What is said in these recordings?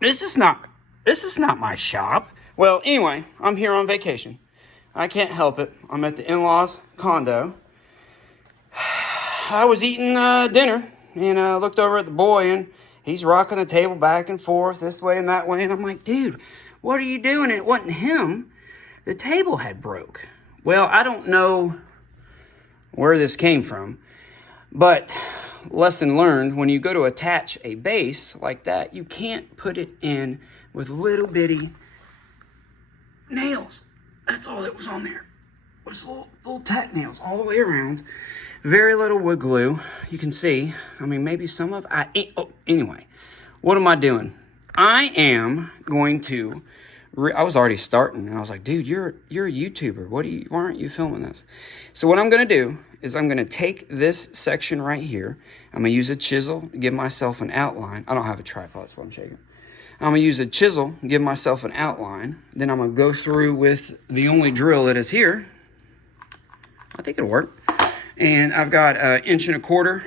This is not my shop. Well, anyway, I'm here on vacation. I can't help it. I'm at the in-laws condo. I was eating dinner and I looked over at the boy and he's rocking the table back and forth this way and that way. And I'm like, dude, what are you doing? And it wasn't him. The table had broke. Well, I don't know where this came from, but lesson learned, when you go to attach a base like that, you can't put it in with little bitty nails. That's all that was on there. Was little tack nails all the way around. Very little wood glue. You can see. I mean, maybe some of anyway, what am I doing? I am going to. I was already starting, and I was like, dude, you're a YouTuber. Why aren't you filming this? So what I'm going to do is I'm going to take this section right here. I'm going to use a chisel to give myself an outline. I don't have a tripod, that's why I'm shaking. I'm going to use a chisel, give myself an outline. Then I'm going to go through with the only drill that is here. I think it'll work. And I've got an 1.25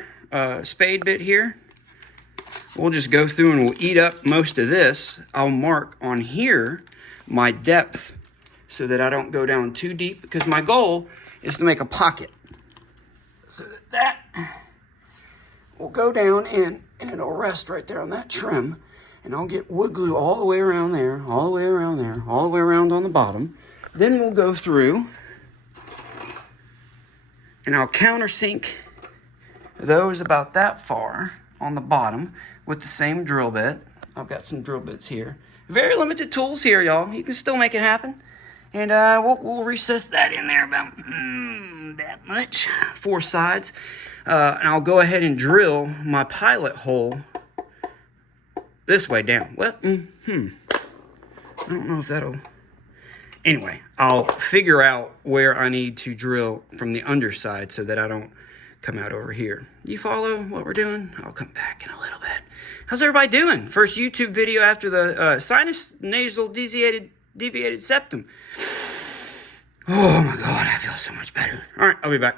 inch spade bit here. We'll just go through and we'll eat up most of this. I'll mark on here my depth so that I don't go down too deep, because my goal is to make a pocket. So that will go down in and it'll rest right there on that trim. And I'll get wood glue all the way around there, all the way around there, all the way around on the bottom. Then we'll go through and I'll countersink those about that far on the bottom with the same drill bit. I've got some drill bits here. Very limited tools here, y'all. You can still make it happen. And we'll recess that in there about that much. 4 sides. And I'll go ahead and drill my pilot hole this way down. Well, I don't know if that'll... Anyway, I'll figure out where I need to drill from the underside so that I don't come out over here. You follow what we're doing? I'll come back in a little bit. How's everybody doing? First YouTube video after the sinus nasal deviated septum. Oh my God, I feel so much better. All right, I'll be back.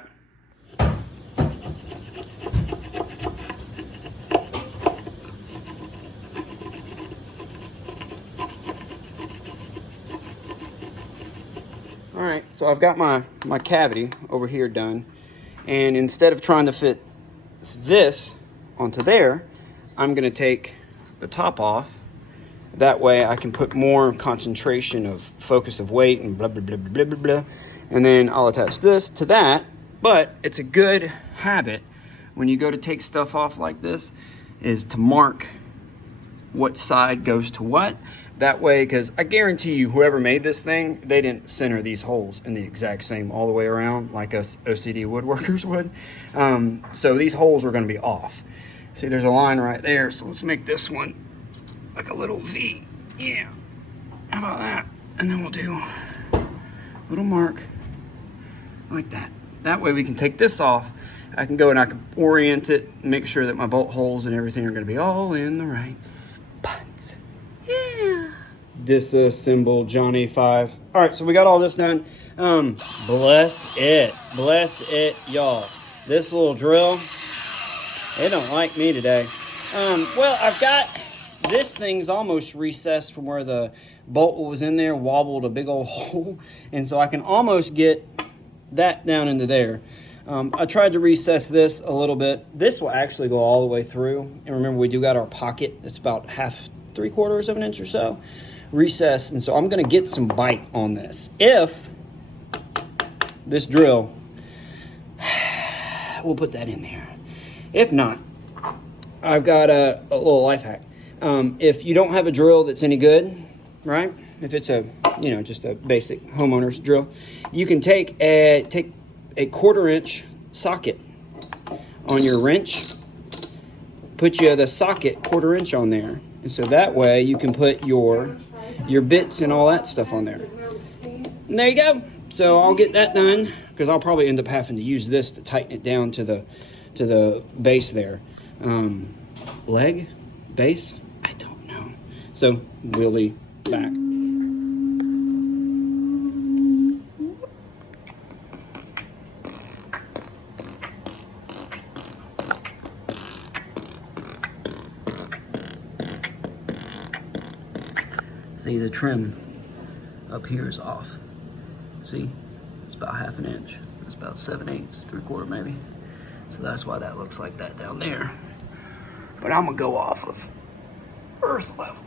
All right, so I've got my cavity over here done. And instead of trying to fit this onto there, I'm going to take the top off. That way I can put more concentration of focus of weight and blah, blah, blah, blah, blah, blah. And then I'll attach this to that. But it's a good habit when you go to take stuff off like this is to mark what side goes to what. That way, because I guarantee you, whoever made this thing, they didn't center these holes in the exact same all the way around like us OCD woodworkers would. So these holes are going to be off. See, there's a line right there. So let's make this one like a little V. Yeah. How about that? And then we'll do a little mark like that. That way we can take this off. I can go and I can orient it, make sure that my bolt holes and everything are going to be all in the right spots. Yeah. Disassemble Johnny 5. All right, so we got all this done. Bless it, y'all. This little drill, it don't like me today. Well, I've got this thing's almost recessed from where the bolt was in there, wobbled a big old hole, and so I can almost get that down into there. I tried to recess this a little bit. This will actually go all the way through. And remember, we do got our pocket. It's about 3/4 of an inch or so recessed. And so I'm going to get some bite on this. If this drill, we'll put that in there. If not, I've got a little life hack. If you don't have a drill that's any good, right? If it's a, just a basic homeowner's drill, you can take a 1/4 inch socket on your wrench, put you the socket 1/4 inch on there. And so that way you can put your bits and all that stuff on there. And there you go. So I'll get that done because I'll probably end up having to use this to tighten it down to the base there. Leg? Base? I don't know. So we'll be back. See, the trim up here is off. See, it's about 1/2 inch. It's about 7/8, 3/4 maybe. So that's why that looks like that down there. But I'm gonna go off of earth level.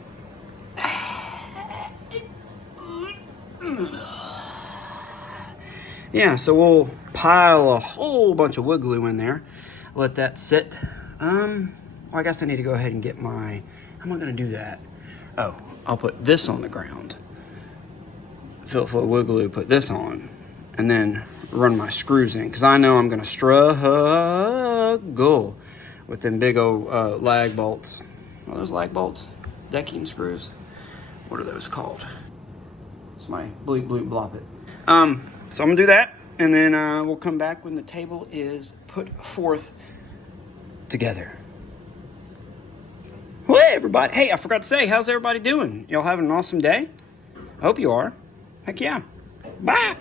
Yeah, so we'll pile a whole bunch of wood glue in there. Let that sit. Well, I guess I need to go ahead and get my, how am I gonna do that? Oh, I'll put this on the ground. Fill it full of wood glue, put this on, and then run my screws in, because I know I'm gonna struggle with them big old lag bolts. Are those lag bolts? Decking screws? What are those called? It's my bleep bloop blop it. So I'm gonna do that, and then we'll come back when the table is put forth together. Well, hey everybody. Hey, I forgot to say, how's everybody doing? Y'all having an awesome day? I hope you are. Heck yeah. Bye.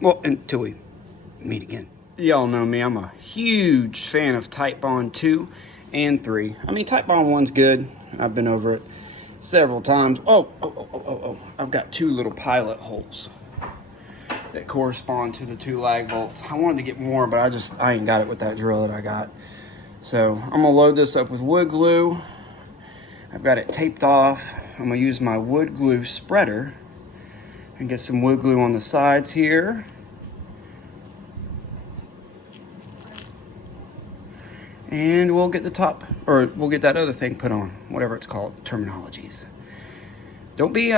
Well, until we meet again. Y'all know me, I'm a huge fan of Titebond 2 and 3. I mean, Titebond 1's good. I've been over it several times. Oh. I've got 2 little pilot holes that correspond to the 2 lag bolts. I wanted to get more, but I ain't got it with that drill that I got. So I'm gonna load this up with wood glue. I've got it taped off. I'm gonna use my wood glue spreader and get some wood glue on the sides here. And we'll get the top, or we'll get that other thing put on, whatever it's called, terminologies. Don't be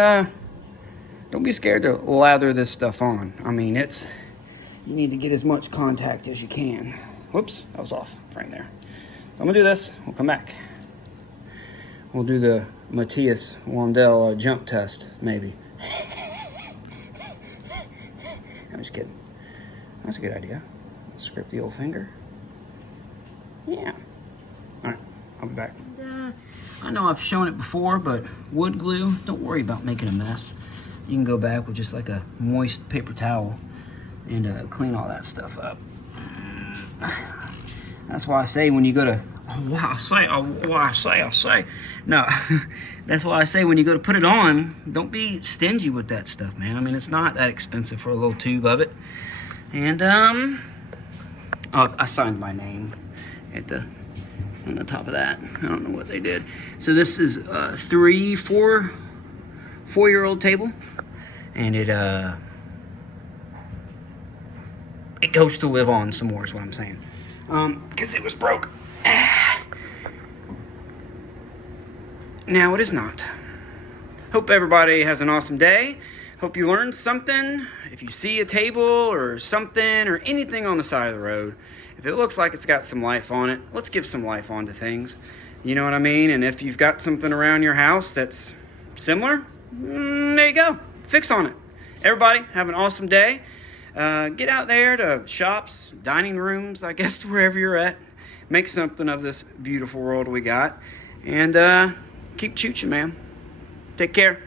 scared to lather this stuff on. I mean, you need to get as much contact as you can. Whoops, that was off frame there. So I'm gonna do this, we'll come back. We'll do the Matthias Wandel jump test, maybe. I'm just kidding. That's a good idea. Script the old finger. Yeah. All right, I'll be back. I know I've shown it before, but wood glue, don't worry about making a mess. You can go back with just like a moist paper towel and clean all that stuff up. That's why I say when you go to, I say. No, that's why I say when you go to put it on, don't be stingy with that stuff, man. I mean, it's not that expensive for a little tube of it. And, I signed my name on the top of that. I don't know what they did. So this is a 4-year-old table, and it goes to live on some more is what I'm saying. Because it was broke. Now it is not. Hope everybody has an awesome day. Hope you learned something. If you see a table or something or anything on the side of the road, if it looks like it's got some life on it, let's give some life onto things. You know what I mean? And if you've got something around your house that's similar, there you go. Fix on it. Everybody, have an awesome day. Get out there to shops, dining rooms, I guess, wherever you're at. Make something of this beautiful world we got. And keep chooching, man. Take care.